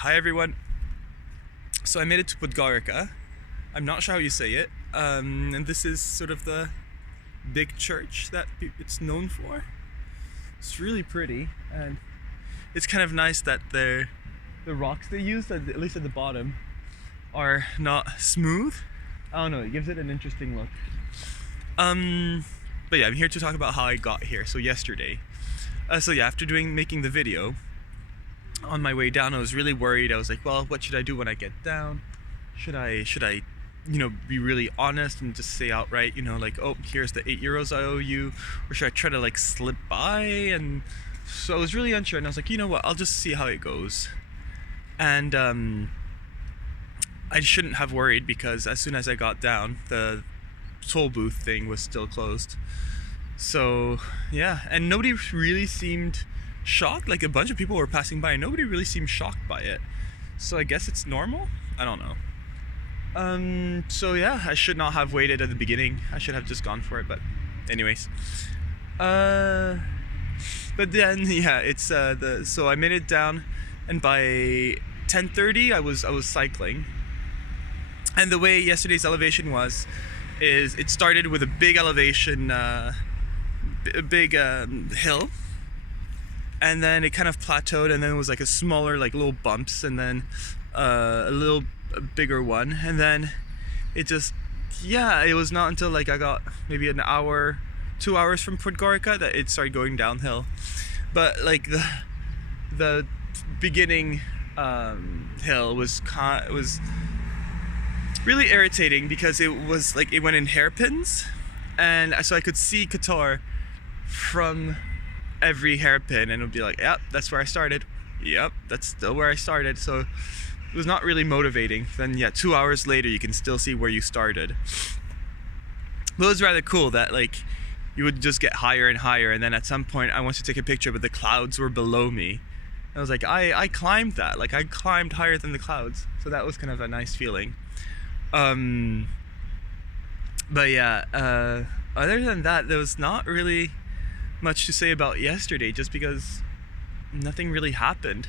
Hi everyone. So I made it to Podgorica. I'm not sure how you say it. And this is sort of the big church that it's known for. It's really pretty, and it's kind of nice that the rocks they use, at least at the bottom, are not smooth. I don't know, it gives it an interesting look. But yeah, I'm here to talk about how I got here. So yesterday, after making the video, on my way down I was really worried. I was like, well, what should I do when I get down? Should I be really honest and just say outright, like, oh, here's the €8 I owe you, or should I try to like slip by? And so I was really unsure, and I was like, you know what, I'll just see how it goes. And I shouldn't have worried, because as soon as I got down, the toll booth thing was still closed. So yeah, and nobody really seemed shocked. Like, a bunch of people were passing by and nobody really seemed shocked by it. So I guess it's normal? I don't know. So yeah, I should not have waited at the beginning. I should have just gone for it, but anyways. But then yeah, it's so I made it down, and by 10:30 I was cycling. And the way yesterday's elevation is it started with a big elevation, a big hill, and then it kind of plateaued, and then it was like a smaller, like, little bumps, and then a bigger one, and then it was not until like I got maybe an hour, 2 hours from Podgorica that it started going downhill. But like the beginning hill was really irritating, because it was like it went in hairpins, and so I could see Kotor from every hairpin, and it would be like, yep, that's where I started, yep, that's still where I started. So it was not really motivating. Then yeah, 2 hours later you can still see where you started. But it was rather cool that like you would just get higher and higher, and then at some point I wanted to take a picture, but the clouds were below me. I was like, I climbed that, like I climbed higher than the clouds, so that was kind of a nice feeling. But yeah, other than that, there was not really much to say about yesterday, just because nothing really happened.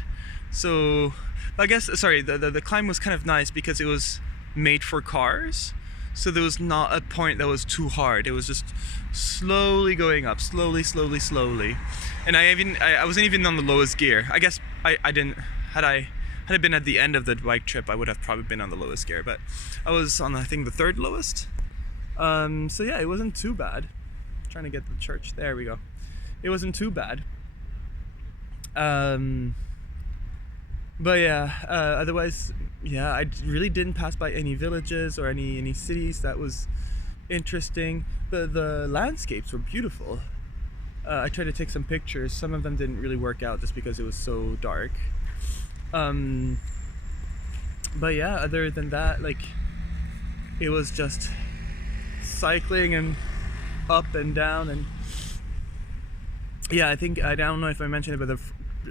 So I guess, sorry, the climb was kind of nice because it was made for cars, so there was not a point that was too hard. It was just slowly going up, slowly, and I wasn't even on the lowest gear. I guess I didn't, had I been at the end of the bike trip, I would have probably been on the lowest gear, but I was on, I think, the third lowest. So yeah, it wasn't too bad. I'm trying to get the church, there we go. It wasn't too bad. But yeah, otherwise, yeah, I really didn't pass by any villages or any cities. That was interesting. The landscapes were beautiful. I tried to take some pictures. Some of them didn't really work out just because it was so dark. But yeah, other than that, like, it was just cycling and up and down. And yeah, I don't know if I mentioned it, but the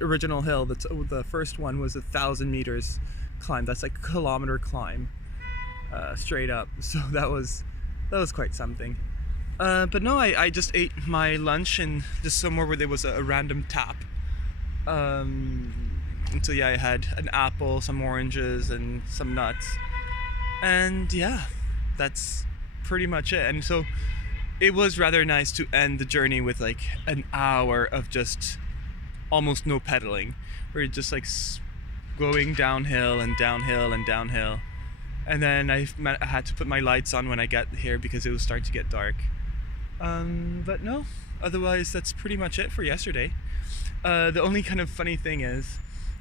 original hill, the first one, was 1,000 meters climb. That's like a kilometer climb, straight up. So that was quite something. But no, I just ate my lunch in just somewhere where there was a random tap. So yeah, I had an apple, some oranges, and some nuts. And yeah, that's pretty much it. And so it was rather nice to end the journey with like an hour of just almost no pedaling, where you're just like going downhill and downhill and downhill. And then I had to put my lights on when I got here because it was starting to get dark. But no, otherwise that's pretty much it for yesterday. The only kind of funny thing is,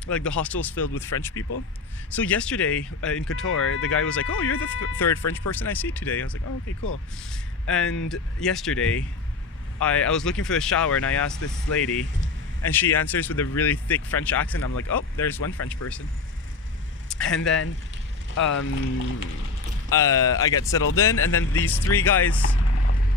like, the hostel's filled with French people. So yesterday in Kotor, the guy was like, oh, you're the third French person I see today. I was like, oh, okay, cool. And yesterday I was looking for the shower, and I asked this lady, and she answers with a really thick French accent. I'm like, oh, there's one French person. And then I get settled in, and then these three guys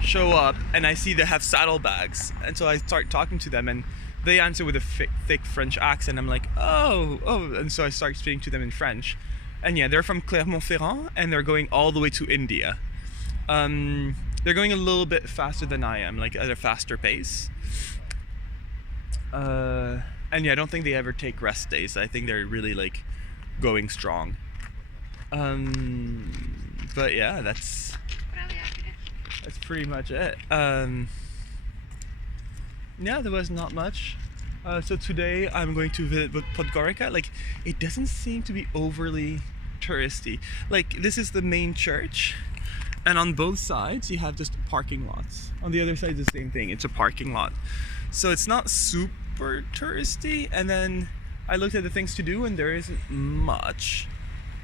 show up, and I see they have saddlebags, and so I start talking to them, and they answer with a thick French accent. I'm like, oh, and so I start speaking to them in French. And yeah, they're from Clermont-Ferrand, and they're going all the way to India. They're going a little bit faster than I am, like at a faster pace. And yeah, I don't think they ever take rest days. I think they're really like going strong. But yeah, that's pretty much it. Yeah, there was not much. So today I'm going to visit Podgorica. Like, it doesn't seem to be overly touristy. Like, this is the main church, and on both sides you have just parking lots. On the other side, the same thing. It's a parking lot, so it's not super touristy. And then I looked at the things to do, and there isn't much.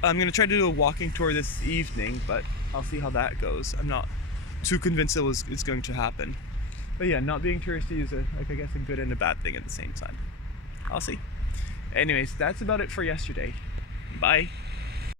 I'm gonna try to do a walking tour this evening, but I'll see how that goes. I'm not too convinced it's going to happen. But yeah, not being touristy is I guess a good and a bad thing at the same time. I'll see. Anyways, that's about it for yesterday. Bye.